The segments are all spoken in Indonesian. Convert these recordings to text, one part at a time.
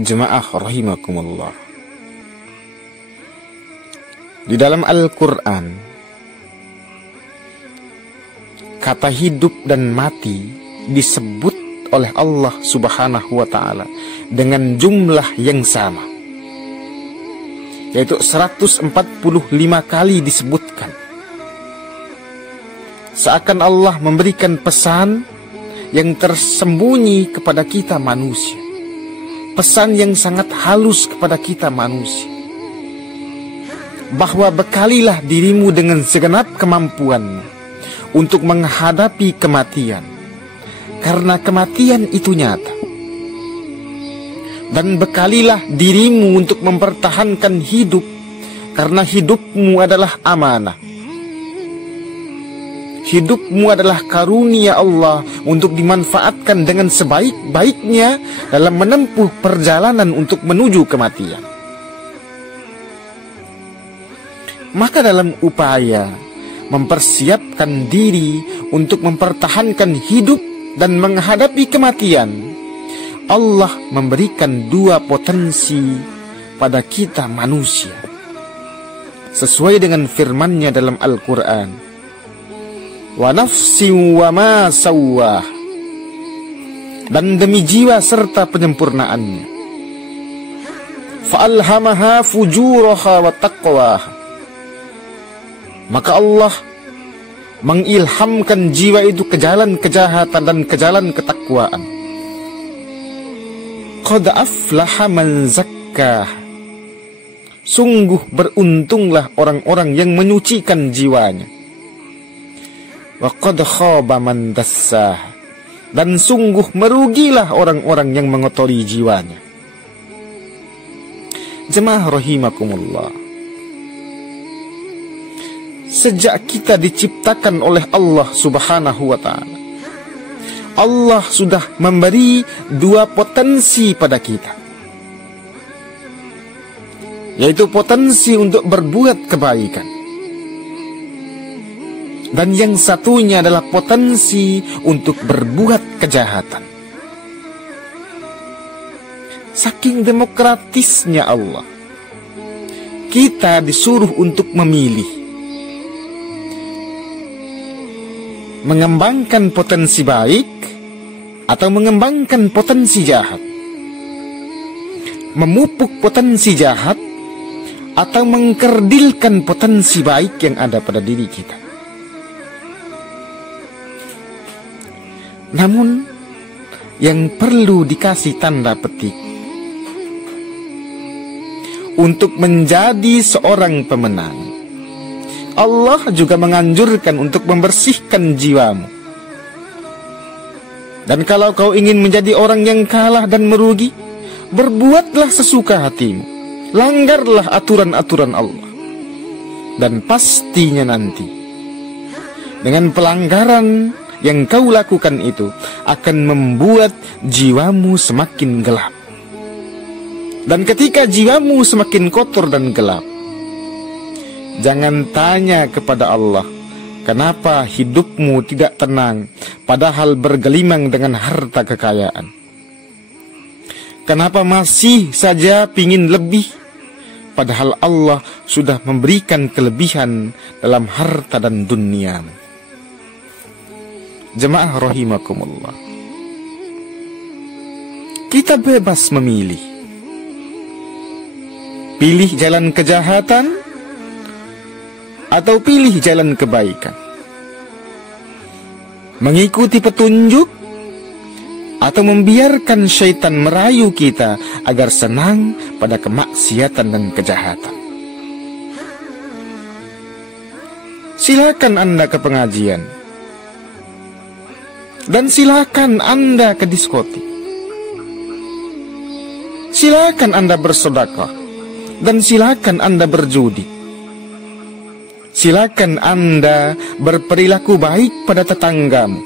Jemaah rahimakumullah. Di dalam Al-Quran, kata hidup dan mati disebut oleh Allah Subhanahu wa ta'ala dengan jumlah yang sama, yaitu 145 kali disebutkan. Seakan Allah memberikan pesan yang tersembunyi kepada kita manusia, pesan yang sangat halus kepada kita manusia, bahwa bekalilah dirimu dengan segenap kemampuanmu untuk menghadapi kematian, karena kematian itu nyata. Dan bekalilah dirimu untuk mempertahankan hidup, karena hidupmu adalah amanah. Hidupmu adalah karunia Allah untuk dimanfaatkan dengan sebaik-baiknya dalam menempuh perjalanan untuk menuju kematian. Maka dalam upaya mempersiapkan diri untuk mempertahankan hidup dan menghadapi kematian, Allah memberikan dua potensi pada kita manusia, sesuai dengan firman-Nya dalam Al-Quran, wa nafsi wa ma sawwah, dan demi jiwa serta penyempurnaannya, fa'alhamaha fujuraha wa taqwaha, maka Allah mengilhamkan jiwa itu ke jalan kejahatan dan ke jalan ketakwaan. Qad aflaha man zakkah, sungguh beruntunglah orang-orang yang menyucikan jiwanya. Wa qad khaba man dassah, dan sungguh merugilah orang-orang yang mengotori jiwanya. Jemaah rahimakumullah, sejak kita diciptakan oleh Allah Subhanahu wa ta'ala, Allah sudah memberi dua potensi pada kita, yaitu potensi untuk berbuat kebaikan, dan yang satunya adalah potensi untuk berbuat kejahatan. Saking demokratisnya Allah, kita disuruh untuk memilih, mengembangkan potensi baik atau mengembangkan potensi jahat, memupuk potensi jahat atau mengkerdilkan potensi baik yang ada pada diri kita. Namun yang perlu dikasih tanda petik, untuk menjadi seorang pemenang, Allah juga menganjurkan untuk membersihkan jiwamu. Dan kalau kau ingin menjadi orang yang kalah dan merugi, berbuatlah sesuka hatimu, langgarlah aturan-aturan Allah, dan pastinya nanti dengan pelanggaran yang kau lakukan itu akan membuat jiwamu semakin gelap. Dan ketika jiwamu semakin kotor dan gelap, jangan tanya kepada Allah, kenapa hidupmu tidak tenang padahal bergelimang dengan harta kekayaan. Kenapa masih saja pingin lebih padahal Allah sudah memberikan kelebihan dalam harta dan duniamu. Jemaah rahimakumullah, kita bebas memilih, pilih jalan kejahatan atau pilih jalan kebaikan, mengikuti petunjuk atau membiarkan syaitan merayu kita agar senang pada kemaksiatan dan kejahatan. Silakan Anda ke pengajian, dan silakan Anda ke diskotik. Silakan Anda bersedekah, dan silakan Anda berjudi. Silakan Anda berperilaku baik pada tetanggamu,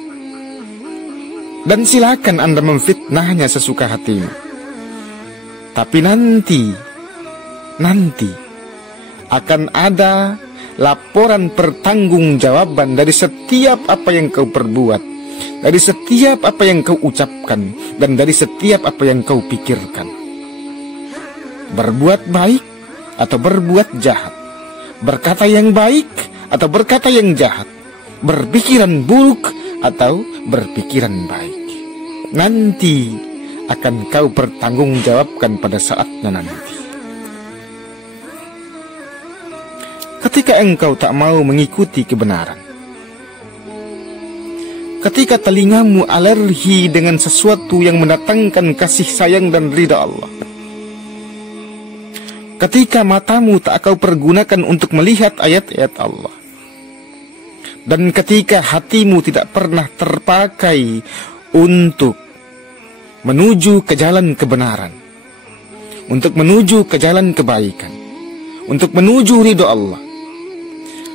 dan silakan Anda memfitnahnya sesuka hatimu. Tapi nanti akan ada laporan pertanggungjawaban dari setiap apa yang kau perbuat, dari setiap apa yang kau ucapkan, dan dari setiap apa yang kau pikirkan. berbuat baik atau berbuat jahat, berkata yang baik atau berkata yang jahat, berpikiran buruk atau berpikiran baik. Nanti akan kau pertanggungjawabkan pada saatnya nanti. Ketika engkau tak mau mengikuti kebenaran, ketika telingamu alergi dengan sesuatu yang mendatangkan kasih sayang dan ridha Allah, ketika matamu tak kau pergunakan untuk melihat ayat-ayat Allah, dan ketika hatimu tidak pernah terpakai untuk menuju ke jalan kebenaran, untuk menuju ke jalan kebaikan, untuk menuju ridha Allah,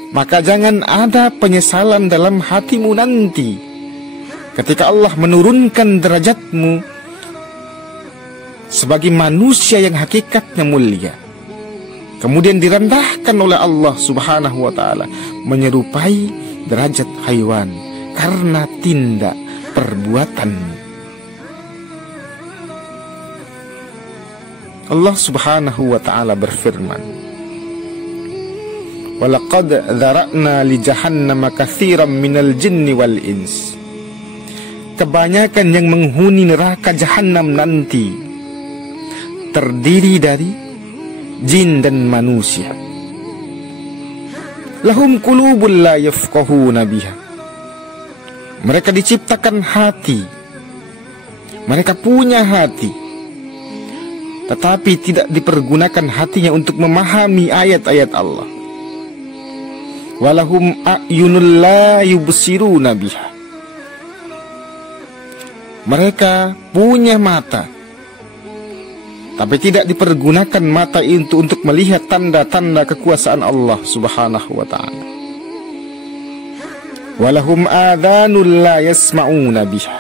maka jangan ada penyesalan dalam hatimu nanti ketika Allah menurunkan derajatmu sebagai manusia yang hakikatnya mulia, kemudian direndahkan oleh Allah Subhanahu wa ta'ala menyerupai derajat haiwan karena tindak perbuatanmu. Allah Subhanahu wa ta'ala berfirman, وَلَقَدْ ذَرَأْنَا لِجَهَنَّمَ كَثِيرًا مِنَ الْجِنِّ وَالْإِنسِ. Kebanyakan yang menghuni neraka jahanam nanti terdiri dari jin dan manusia. Lahum qulubun la yafqahuna biha. Mereka diciptakan hati, mereka punya hati, tetapi tidak dipergunakan hatinya untuk memahami ayat-ayat Allah. Walahum a'yunul la yubsiruna biha. Mereka punya mata, tapi tidak dipergunakan mata itu untuk melihat tanda-tanda kekuasaan Allah Subhanahu wa ta'ala. Walahum adhanul la yasma'una biha.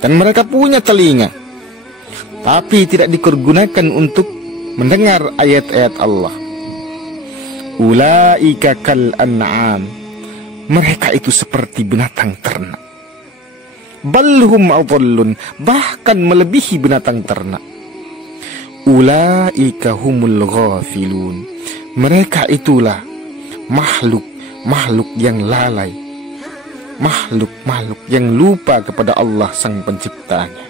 Dan mereka punya telinga, tapi tidak dipergunakan untuk mendengar ayat-ayat Allah. Ulaika kal an'am. Mereka itu seperti binatang ternak. Balhum adallun, bahkan melebihi binatang ternak. Ulaika humul ghafilun. Mereka itulah makhluk yang lalai, makhluk yang lupa kepada Allah sang penciptanya.